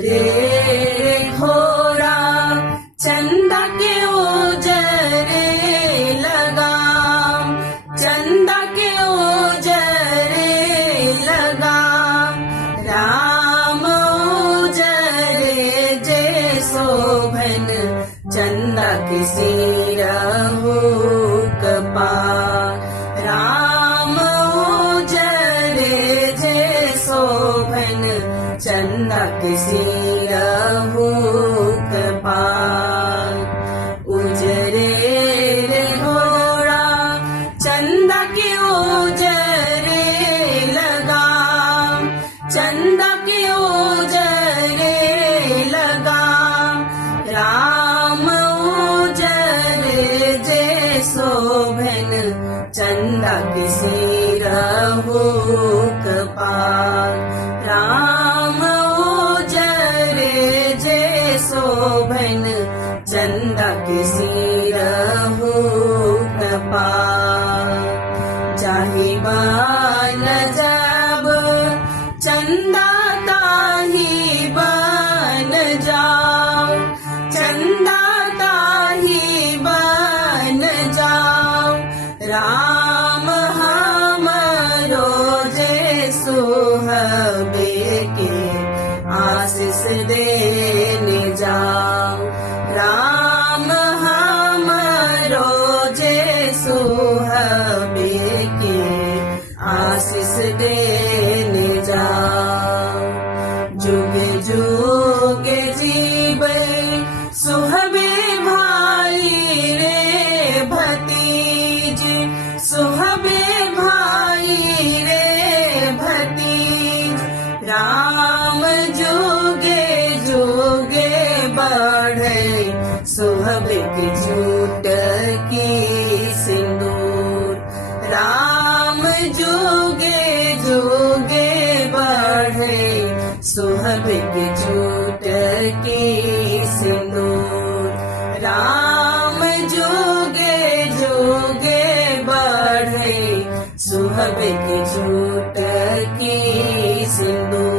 उजरे घोड़ा चंदा के उजरे लगा, चंदा के उजरे लगा। राम उजरे जे शोभन चंदा के सिरहु कपार। राम उजरे जे शोभन चंदा के सिरहु कपार। उजरे घोड़ा चंदा के उजरे लगा, चंदा के उजरे लगा। राम उजरे जे शोभन चंदा के सिरहु कपार। राम उजरे जे शोभन चंदा के सिरहु कपार। जाहि बन जब चंदा ताहि बन जाओ, चंदा ताहि बन जाओ। राम हमरो जे सुहबे के आशीष देने जाओ। राम हमरो जे सुहबे के आशीष देने जाओ। जुगे जुगे जीवे सुहबे भाई रे भतीज, सुहबे भाई रे भतीज। राम जुगे जुगे बढ़े सुहबे के झूठ की सिंदूर। राम जुगे जुगे बढ़े सुहबे के झूठ की सिंदूर। राम जुगे जुगे बढ़े सुहबे के झूठ की सिंदूर।